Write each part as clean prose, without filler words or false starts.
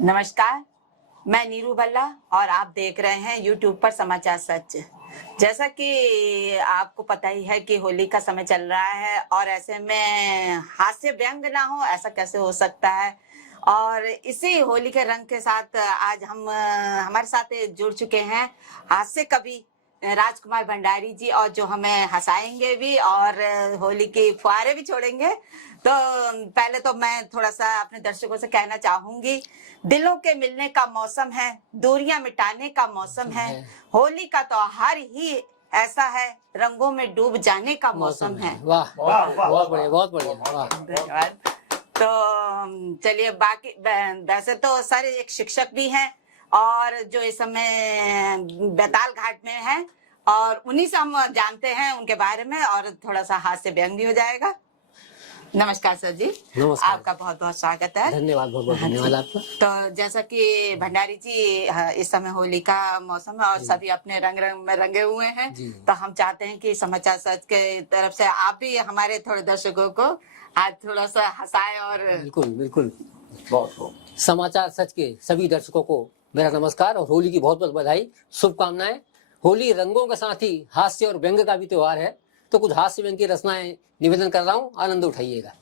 नमस्कार, मैं नीरू भल्ला और आप देख रहे हैं YouTube पर समाचार सच। जैसा कि आपको पता ही है कि होली का समय चल रहा है और ऐसे में हास्य व्यंग ना हो ऐसा कैसे हो सकता है। और इसी होली के रंग के साथ आज हम हमारे साथ जुड़ चुके हैं हास्य कवि राजकुमार भंडारी जी, और जो हमें हंसाएंगे भी और होली की फुहारे भी छोड़ेंगे। तो पहले तो मैं थोड़ा सा अपने दर्शकों से कहना चाहूंगी, दिलों के मिलने का मौसम है, दूरियां मिटाने का मौसम है, होली का त्योहार ही ऐसा है, रंगों में डूब जाने का मौसम है। वाह वाह, बहुत बढ़िया, बहुत बढ़िया, वाह। धन्यवाद। तो चलिए, बाकी वैसे तो सर एक शिक्षक भी हैं और जो इस समय बैताल घाट में है, और उन्हीं से हम जानते हैं उनके बारे में और थोड़ा सा हास्य व्यंग भी हो जाएगा। नमस्कार सर जी। नमस्कार। आपका बहुत बहुत स्वागत है। धन्यवाद, बहुत बहुत धन्यवाद आपका। तो जैसा कि भंडारी जी, इस समय होली का मौसम है और सभी अपने रंग रंग में रंगे हुए हैं, तो हम चाहते हैं कि समाचार सच के तरफ से आप भी हमारे थोड़े दर्शकों को आज थोड़ा सा हंसाए। और बिल्कुल बिल्कुल, बहुत समाचार सच के सभी दर्शकों को मेरा नमस्कार और होली की बहुत बहुत बधाई, शुभकामनाएं। होली रंगों के साथ ही हास्य और व्यंग का भी त्योहार है, तो कुछ हास्य व्यंग की रचनाएं निवेदन कर रहा हूँ, आनंद उठाइएगा।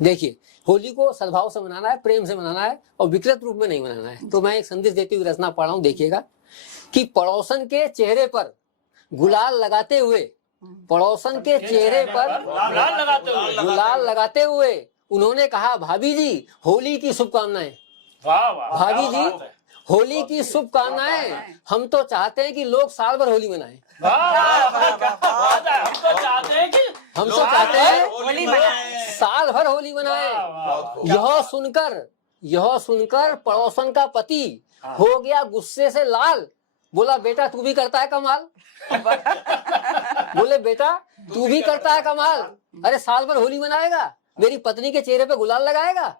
देखिए, होली को सद्भाव से मनाना है, प्रेम से मनाना है और विकृत रूप में नहीं मनाना है। तो मैं एक संदेश देती हुई रचना पढ़ रहा हूँ, देखिएगा कि पड़ोसन के चेहरे पर गुलाल लगाते हुए, पड़ोसन के चेहरे पर गुलाल लगाते हुए उन्होंने कहा, भाभी जी होली की शुभकामनाएं। भाभी जी होली की शुभकामनाएं। हम तो चाहते हैं कि लोग साल भर होली मनाएं। हम तो चाहते हैं होली मनाएं, साल भर होली मनाएं। यह सुनकर पड़ोसन का पति हो गया गुस्से से लाल। बोला, बेटा तू भी करता है कमाल। बोले, बेटा तू भी करता है कमाल। अरे साल भर होली मनाएगा, मेरी पत्नी के चेहरे पे गुलाल लगाएगा।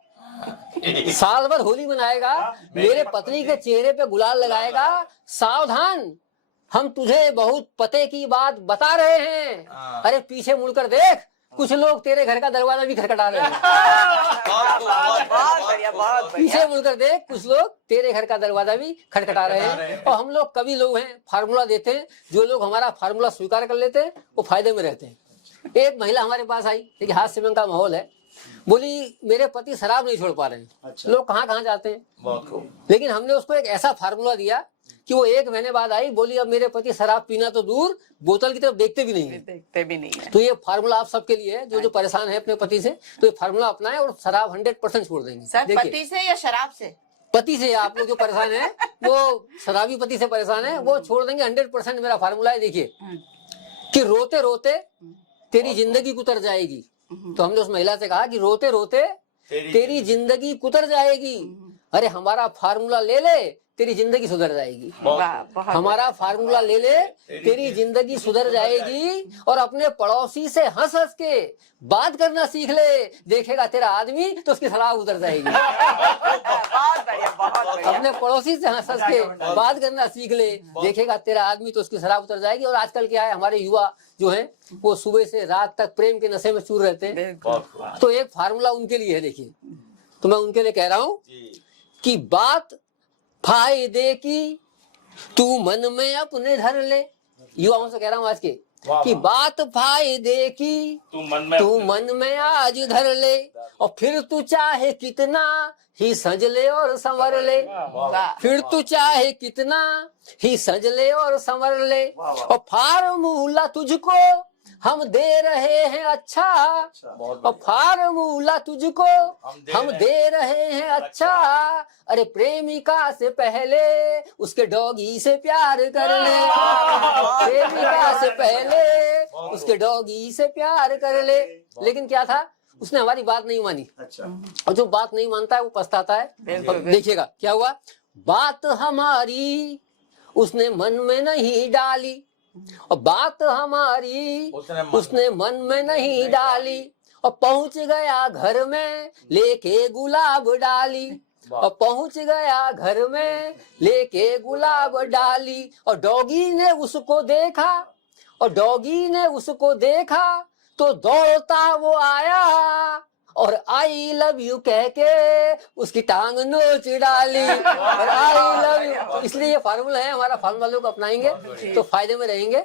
साल भर होली मनाएगा, मेरे पत्नी के चेहरे पे गुलाल लगाएगा। सावधान, हम तुझे बहुत पते की बात बता रहे हैं। अरे पीछे मुड़कर देख, कुछ लोग तेरे घर का दरवाजा भी खटखटा रहे हैं। पीछे मुड़कर देख, कुछ लोग तेरे घर का दरवाजा भी खटखटा रहे हैं। और हम लोग कवि लोग हैं, फार्मूला देते हैं। जो लोग हमारा फार्मूला स्वीकार कर लेते हैं वो फायदे में रहते हैं। एक महिला हमारे पास आई, देखिए हास्य व्यंग का माहौल है। बोली, मेरे पति शराब नहीं छोड़ पा रहे हैं। अच्छा। लोग कहाँ कहाँ जाते हैं, लेकिन हमने उसको एक ऐसा फार्मूला दिया कि वो 1 महीने बाद आई, बोली अब मेरे पति शराब पीना तो दूर, बोतल की तरफ देखते भी नहीं है। तो ये फार्मूला आप सबके लिए है, जो परेशान है अपने पति से, तो ये फार्मूला अपनाएं और शराब 100% छोड़ देंगे। सर, पति से या शराब से? पति से। आप लोग जो परेशान है, वो शराबी पति से परेशान है, वो छोड़ देंगे 100%। मेरा फार्मूला है, देखिए कि रोते रोते तेरी जिंदगी कुतर जाएगी। तो हमने उस महिला से कहा कि रोते रोते तेरी जिंदगी कुतर जाएगी। अरे हमारा फार्मूला ले ले, तेरी जिंदगी सुधर जाएगी। हमारा फार्मूला ले ले, तेरी जिंदगी सुधर जाएगी। और अपने पड़ोसी से हंस हंस के बात करना सीख ले, देखेगा तेरा आदमी तो उसकी सलाह उतर जाएगी। अपने पड़ोसी से हंस हंस के बात करना सीख ले, देखेगा तेरा आदमी तो उसकी सलाह उतर जाएगी। और आजकल क्या है, हमारे युवा जो है वो सुबह से रात तक प्रेम के नशे में चूर रहते हैं। तो एक फार्मूला उनके लिए है, देखिए। तो मैं उनके लिए कह रहा हूँ कि बात फायदे की तू मन में अपने धर ले। युवाओं से कह रहा हूँ आज के, कि बात फायदे की तू मन में आज धर ले, और फिर तू चाहे कितना ही सज ले और संवर ले। फिर तू चाहे कितना ही सज ले और संवर ले, और फार्मूला तुझको हम दे रहे हैं अच्छा। और फार्मूला तुझको हम दे रहे हैं अच्छा। अरे प्रेमिका से पहले उसके डॉगी से प्यार कर ले। प्रेमिका से पहले उसके डॉगी से प्यार कर ले। लेकिन क्या था, उसने हमारी बात नहीं मानी। और जो बात नहीं मानता है वो पछताता है। देखिएगा क्या हुआ, बात हमारी उसने मन में नहीं डाली, और बात हमारी उसने मन में नहीं डाली, और पहुंच गया घर में लेके गुलाब डाली। और पहुंच गया घर में लेके गुलाब डाली, और डॉगी ने उसको देखा, और डॉगी ने उसको देखा तो दौड़ता वो आया, और आई लव यू कह के उसकी टांग नोच डाली, और आई लव यू। तो इसलिए ये फार्मूला है हमारा, फार्मूला लोग अपनाएंगे तो फायदे में रहेंगे।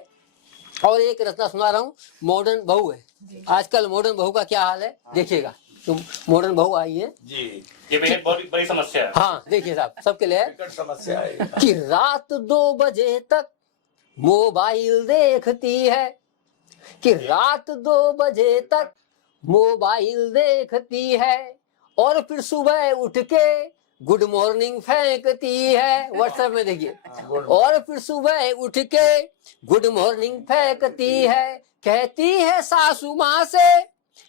और एक रचना सुना रहा हूँ, मॉडर्न बहू है। आजकल मॉडर्न बहू का क्या हाल है देखिएगा। तो मॉडर्न बहू आई है जी, ये मेरी बहुत बड़ी समस्या है। हाँ देखिए साहब, सबके लिए है समस्या है कि रात 2 बजे तक मोबाइल देखती है, कि रात 2 बजे तक मोबाइल देखती है, और फिर सुबह उठ के गुड मॉर्निंग फेंकती है। व्हाट्सएप में देखिए, और फिर सुबह उठ के गुड मॉर्निंग फेंकती है, कहती है सासू माँ से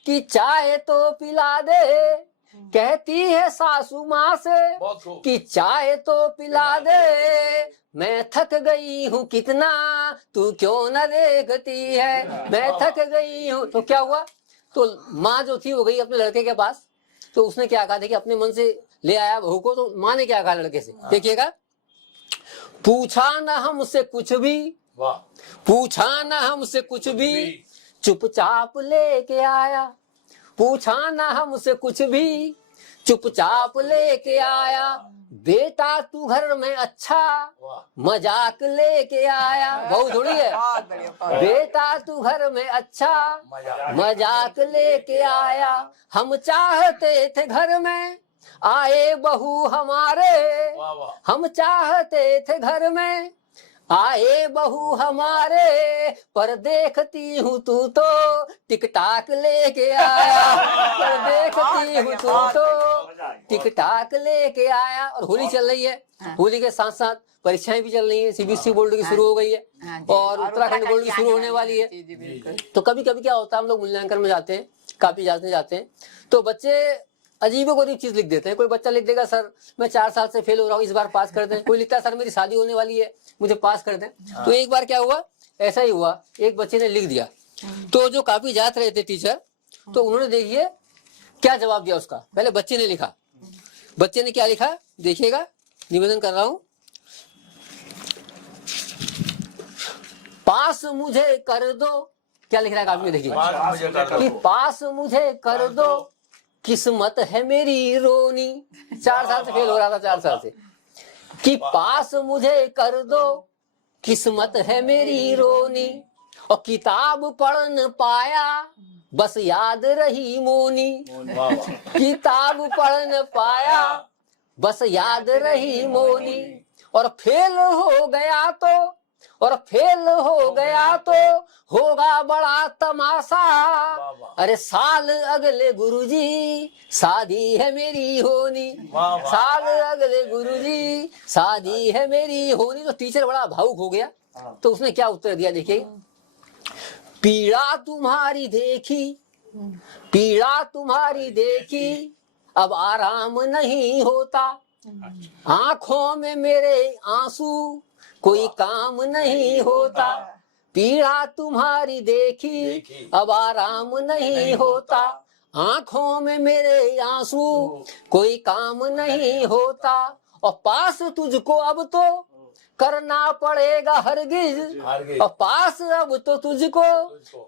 कि चाय तो पिला दे, कहती है सासू माँ से कि चाय तो पिला दे, मैं थक गई हूँ कितना तू क्यों न देखती है, मैं थक गई हूँ। तो क्या हुआ, तो माँ जो थी वो गई अपने लड़के के पास, तो उसने क्या कहा, देखिए अपने मन से ले आया बहू को, तो माँ ने क्या कहा लड़के से, देखिएगा। पूछा न हमसे कुछ भी, पूछा न हमसे कुछ भी, चुपचाप लेके आया, पूछा न हमसे कुछ भी, चुपचाप लेके आया, बेटा तू घर में अच्छा मजाक लेके आया। बहू थोड़ी है, बेटा तू घर में अच्छा मजाक लेके आया, हम चाहते थे घर में आए बहू हमारे, हम चाहते थे घर में आए बहू हमारे, पर देखती हूँ तू तो टिकटाक लेके आया, पर देखती हूँ तू तो टिकटाक लेके आया। और होली चल रही है, होली के साथ साथ परीक्षाएं भी चल रही है, सीबीएसई बोर्ड की शुरू हो गई है, और उत्तराखंड बोर्ड की शुरू होने वाली है। तो कभी कभी क्या होता है, हम लोग मूल्यांकन में जाते हैं, कापी जाते हैं, तो बच्चे अजीबोगरीब चीज लिख देते हैं। कोई बच्चा लिख देगा सर मैं 4 साल से फेल हो रहा हूँ, इस बार पास कर दें। कोई लिखता है सर मेरी शादी होने वाली है, मुझे पास कर दें। तो एक बार क्या हुआ, ऐसा ही हुआ, एक बच्चे ने लिख दिया, तो जो कापी जांच रहे थे टीचर, तो उन्होंने देखिए क्या जवाब दिया उसका। पहले बच्चे ने लिखा, बच्चे ने क्या लिखा देखिएगा, निवेदन कर रहा हूं, पास मुझे कर दो। क्या लिख रहा है कापी में देखिए, कि पास मुझे कर दो, किस्मत है मेरी रोनी। 4 साल से फेल हो रहा था, 4 साल से, कि पास मुझे कर दो, किस्मत है मेरी रोनी, और किताब पढ़ न पाया बस याद रही मोनी, किताब पढ़ न पाया बस याद रही मोनी, और फेल हो गया तो, और फेल हो गया तो होगा बड़ा तमाशा, अरे साल अगले गुरुजी शादी है मेरी होनी, साल अगले गुरुजी शादी है मेरी होनी। तो टीचर बड़ा भावुक हो गया, तो उसने क्या उत्तर दिया देखिए, पीड़ा तुम्हारी देखी, पीड़ा तुम्हारी देखी, अब आराम नहीं होता, आंखों में मेरे आंसू कोई काम नहीं होता, पीड़ा तुम्हारी देखी अब आराम नहीं होता, आंखों में मेरे आंसू कोई काम नहीं होता, और पास तुझको अब तो करना पड़ेगा हरगिज, और पास अब तो तुझको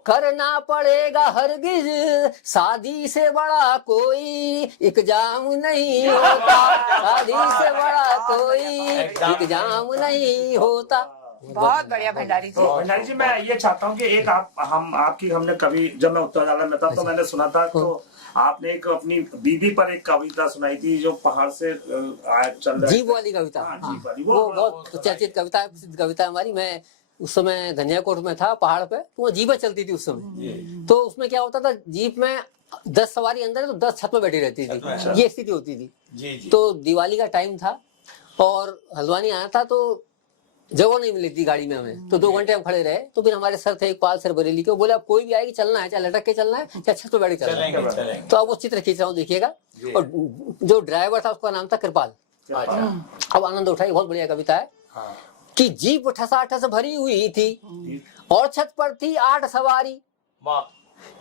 करना पड़ेगा हरगिज, शादी से बड़ा कोई एग्जाम नहीं होता, शादी से बड़ा कोई एग्जाम नहीं होता। बहुत बढ़िया भंडारी जी। भंडारी जी मैं ये चाहता हूँ कि एक आपकी हमने कभी जब मैं उत्तराखंड में था तो मैंने सुना था, तो आपने एक अपनी दीदी पर एक कविता सुनाई थी जो पहाड़ से चल रहा जीव वाली कविता, वो बहुत चर्चित कविता है, प्रसिद्ध कविता हमारी। मैं उस समय धनियाकोट में था पहाड़ पे, तो वो जीपें चलती थी उस समय। तो उसमें क्या होता था, जीप में 10 सवारी अंदर है तो 10 छत में बैठी रहती थी, ये स्थिति होती थी। तो दिवाली का टाइम था और हल्द्वानी आया था, तो जगह नहीं मिली थी गाड़ी में हमें, तो 2 घंटे हम खड़े रहे। तो फिर हमारे सर थे इकबाल सर बरेली के, बोले अब कोई भी आएगी चलना है, चाहे लटक के चलना है चाहे छत पे बैठ के चलना है। तो अब वो चित्र खींच रहा हूँ देखिएगा, और जो ड्राइवर था उसका नाम था कृपाल। अब आनंद उठाई, बहुत बढ़िया कविता है कि जीप ठसाठस भरी हुई थी और छत पर थी 8 सवारी,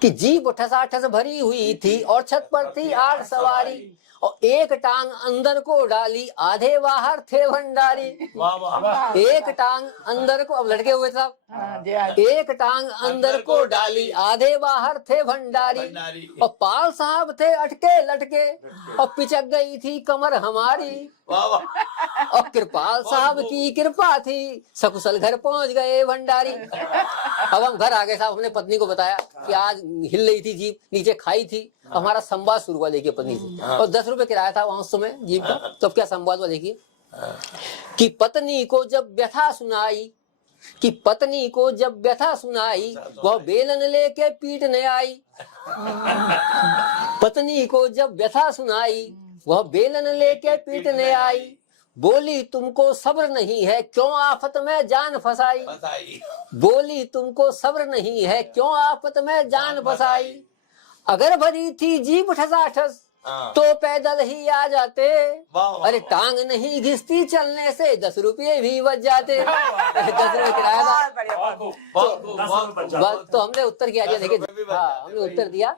कि जीप ठसाठस भरी हुई थी और छत पर थी 8 सवारी, और एक टांग अंदर को डाली, आधे बाहर थे भंडारी। वाह वाह एक टांग अंदर को, अब लड़के हुए साहब, हाँ, जी हाँ। एक टांग अंदर को डाली, आधे बाहर थे भंडारी। भंडारी। और पाल साहब थे अटके लटके, और पिचक गई थी कमर हमारी। वाह वाह और कृपाल साहब की कृपा थी, सकुशल घर पहुंच गए भंडारी। अब हम घर आ गए साहब, हमने पत्नी को बताया कि आज हिल रही थी जीप, नीचे खाई थी। हमारा संवाद शुरू हुआ देखिए पत्नी से, और 10 रुपए किराया था वहां उस समय जीप का। तो अब क्या संवाद हुआ देखिए कि पत्नी को जब व्यथा सुनाई, कि पत्नी को जब व्यथा सुनाई, वह बेलन लेके पीटने आई। पत्नी को जब व्यथा सुनाई, वह बेलन लेके पीटने आई। बोली तुमको सब्र नहीं है, क्यों आफत में जान फंसाई। बताइए बोली तुमको सब्र नहीं है, क्यों आफत में जान फंसाई। अगर भरी थी जीप ठसाठस, हाँ। तो पैदल ही आ जाते। वाह, वाह, अरे टांग नहीं घिसती चलने से 10 रुपये भी बच जाते। 10 रुपये किराया था। बहुत बढ़िया, बहुत खूब, बहुत खूब, बहुत खूब। बस तो हमने उत्तर किया दिया 10 रुपये भी देखिए, बच हाँ जाते, हमने उत्तर दिया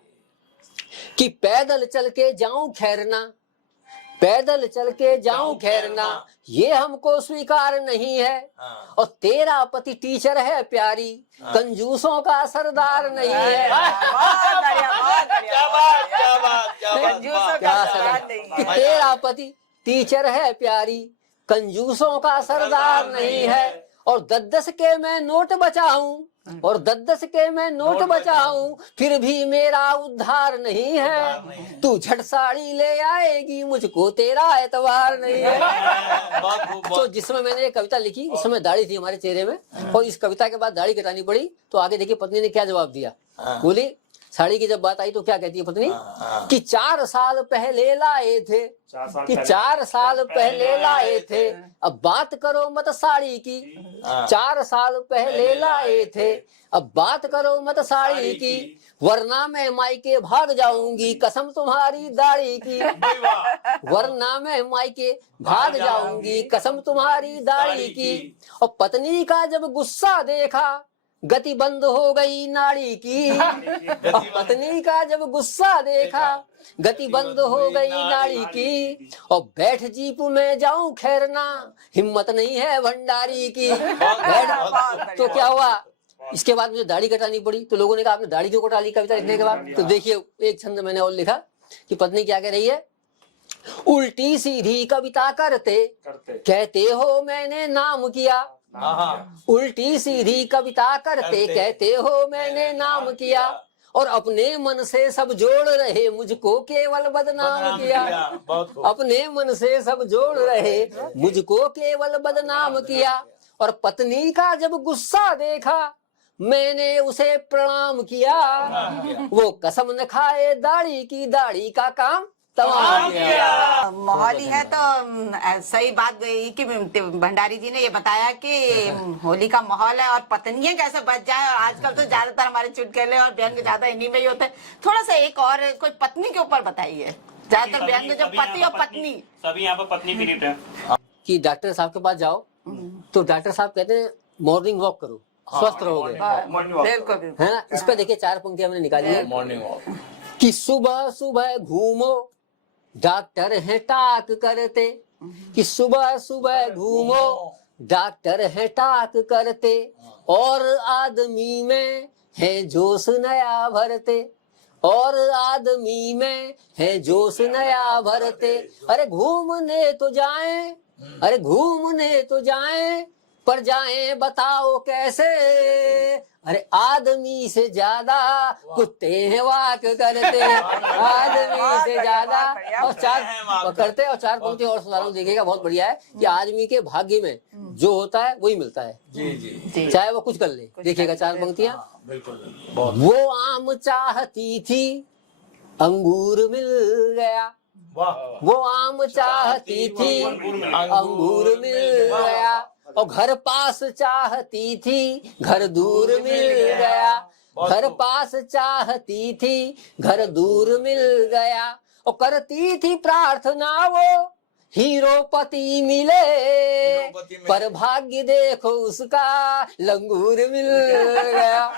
कि पैदल चल के जाऊं खैरना, पैदल चल के जाऊं खैरना, ये हमको स्वीकार नहीं है। हाँ। और तेरा पति टीचर है प्यारी, कंजूसों का सरदार नहीं है। बहुत बढ़िया, बहुत बढ़िया। क्या बात क्या बात क्या बात कंजूसों वाह, का क्या सरदार सरदार, नहीं कि है। तेरा पति टीचर है प्यारी, कंजूसों का सरदार नहीं है। और 10-10 के मैं नोट बचाऊं, और 10-10 के मैं नोट बचाऊं, फिर भी मेरा उद्धार नहीं है। तू झट साड़ी ले आएगी, मुझको तेरा एतबार नहीं है। बहुत खूब, तो बहुत जिसमें मैंने ये कविता लिखी, उस समय दाढ़ी थी हमारे चेहरे में, और इस कविता के बाद दाढ़ी कटानी पड़ी। तो आगे देखिए पत्नी ने क्या जवाब दिया। हाँ। बोली, साड़ी की जब बात आई तो क्या कहती है पत्नी हाँ। कि 4 साल पहले लाए थे, 4 साल कि पहले। 4 साल पहले लाए थे, अब बात करो मत साड़ी की। हाँ। 4 साल पहले लाए थे, अब बात करो मत साड़ी की, वरना मैं मायके भाग जाऊंगी, कसम तुम्हारी दाढ़ी की। वरना मैं मायके भाग जाऊंगी, कसम तुम्हारी दाढ़ी की। और पत्नी का जब गुस्सा देखा, गति बंद हो गई नाड़ी की। और पत्नी का जब गुस्सा देखा, गति बंद हो गई नाड़ी की। और बैठ जीप में जाऊं खैरना, हिम्मत नहीं है भंडारी की। बैठ, तो क्या हुआ, इसके बाद मुझे दाढ़ी कटानी पड़ी। तो लोगों ने कहा आपने दाढ़ी क्यों कटा ली कविता लिखने के बाद। तो देखिए एक छंद मैंने और लिखा कि पत्नी क्या कह रही है, उल्टी सीधी कविता करते कहते हो मैंने नाम किया। हाँ। उल्टी सीधी कविता करते कहते हो मैंने नाम किया, और अपने मन से सब जोड़ रहे, मुझको केवल बदनाम किया। बहुत खूब। अपने मन से सब जोड़ रहे, मुझको केवल बदनाम किया। और पत्नी का जब गुस्सा देखा, मैंने उसे प्रणाम किया। वो कसम न खाए दाढ़ी की, दाढ़ी का काम तमाम किया। मोहाली है तो सही बात यही कि भंडारी जी ने ये बताया कि होली का माहौल है और पत्नियां कैसे बच जाए। और आजकल तो ज्यादातर हमारे चुटकुले और व्यंग ज्यादा इन्हीं में ही होते हैं। थोड़ा सा एक और कोई पत्नी के ऊपर बताइए, ज्यादातर व्यंग जो पति और पत्नी। सभी यहाँ पर पत्नी पीड़ित है। कि डॉक्टर साहब के पास जाओ, तो डॉक्टर साहब कहते हैं मॉर्निंग वॉक करो, स्वस्थ रहोगे, बिल्कुल बिल्कुल। है ना। इस पे देखिए 4 पंक्तियां हमने निकाली है मॉर्निंग वॉक। कि सुबह सुबह घूमो, डॉक्टर है टाक करते। कि सुबह सुबह घूमो, डॉक्टर है टाक करते, और आदमी में है जोश नया भरते, और आदमी में है जोश नया भरते। अरे घूमने तो जाएं, अरे घूमने तो जाएं, पर जाएं बताओ कैसे। अरे आदमी से ज्यादा कुत्ते हैं वाक करते, आदमी से ज्यादा। और 4 करते और 4 पंक्ति और सुधारण देखिएगा, बहुत बढ़िया है कि आदमी के भाग्य में जो होता है वही मिलता है, जी जी चाहे वो कुछ कर ले। देखिएगा 4 पंक्तियां। बिल्कुल बहुत वो आम चाहती थी, अंगूर मिल गया। वाह। वो आम चाहती थी, अंगूर मिल गया। और घर पास चाहती थी, घर दूर मिल गया। घर पास चाहती थी, घर दूर मिल गया। और करती थी प्रार्थना वो, हीरोपति मिले हीरोपति मिले। पर भाग्य देखो उसका लंगूर मिल गया।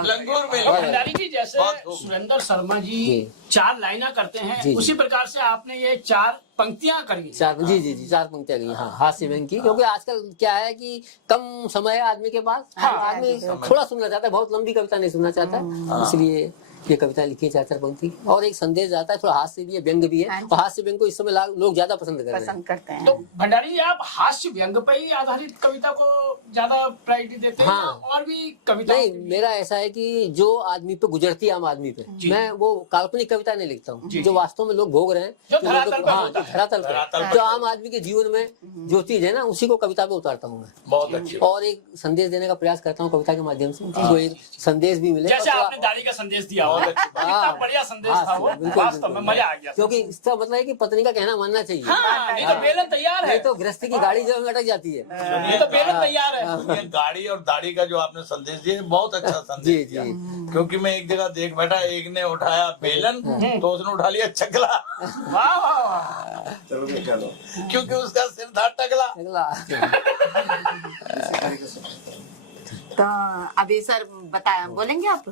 लंगूर में बहुत- भंडारी जी, जैसे बहुत खूब। सुरेंद्र शर्मा जी जी। 4 लाइना करते हैं, जी, जी। उसी प्रकार से आपने ये 4 पंक्तियां करी। जी जी जी 4 पंक्तियां गई। हाँ, हास्य व्यंग की, क्योंकि आजकल क्या है कि कम समय है आदमी के पास। आदमी थोड़ा सुनना चाहता है, बहुत लंबी कविता नहीं सुनना चाहता है, इसलिए ये कविता लिखी है 4 पंक्ति। और एक संदेश जाता है, थोड़ा हास्य भी है, व्यंग भी है। और हास्य व्यंग को इस समय लोग ज्यादा पसंद कर रहे हैं। पसंद करते हैं। तो भंडारी जी, आप हास्य व्यंग पर ही आधारित कविता को ज्यादा प्रायोरिटी देते हैं, हाँ। या और भी कविता? नहीं, मेरा ऐसा है कि जो आदमी पे गुजरती है, आम आदमी पे, मैं वो काल्पनिक कविता नहीं लिखता हूँ। जो वास्तव में लोग भोग रहे हैं, जो धरातल पर हाँ, होता जो है। धरातल धरातल पर, पर। जो आम आदमी के जीवन में जो चीज है ना, उसी को कविता पे उतारता हूँ मैं। बहुत अच्छी और एक संदेश देने का प्रयास करता हूँ कविता के माध्यम से, जो एक संदेश भी मिले। जैसे और थोड़ा- आपने दाढ़ी का संदेश दिया हो, बहुत अच्छी बात। कितना हाँ। बढ़िया संदेश हाँ, था वो, बिल्कुल, वास्तव में बिल्कुल। मजा आ गया। क्योंकि इसका मतलब है कि पत्नी का कहना मानना चाहिए। हाँ, नहीं तो बेलन तैयार है, नहीं तो गृहस्थी की गाड़ी जो है अटक जाती है। नहीं तो बेलन तैयार है। ये गाड़ी और दाढ़ी का जो आपने संदेश दिया, बहुत अच्छा जी संदेश दिया। जी क्योंकि मैं एक जगह देख बैठा, एक ने उठाया बेलन तो उसने उठा लिया चकला, वाह वाह वाह। चलो भाई, चलो क्योंकि उसका सिर था टकला। अगला तो अभी सर बताया, बोलेंगे आप?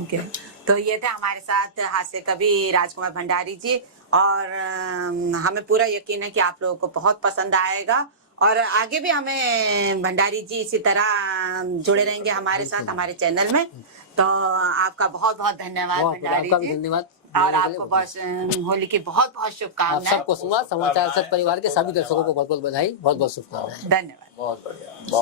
ओके। तो ये थे हमारे साथ हास्य कवि राजकुमार भंडारी जी, और हमें पूरा यकीन है कि आप लोगों को बहुत पसंद आएगा, और आगे भी हमें भंडारी जी इसी तरह जुड़े रहेंगे हमारे साथ हमारे चैनल में। तो आपका बहुत बहुत धन्यवाद भंडारी आपका भी जी, धन्यवाद। और आपको बहुत होली की बहुत बहुत आप शुभकामनाएं। सबको समाचार सच परिवार के सभी दर्शकों को बहुत बहुत बधाई, बहुत बहुत शुभकामनाएं। धन्यवाद। बहुत बढ़िया।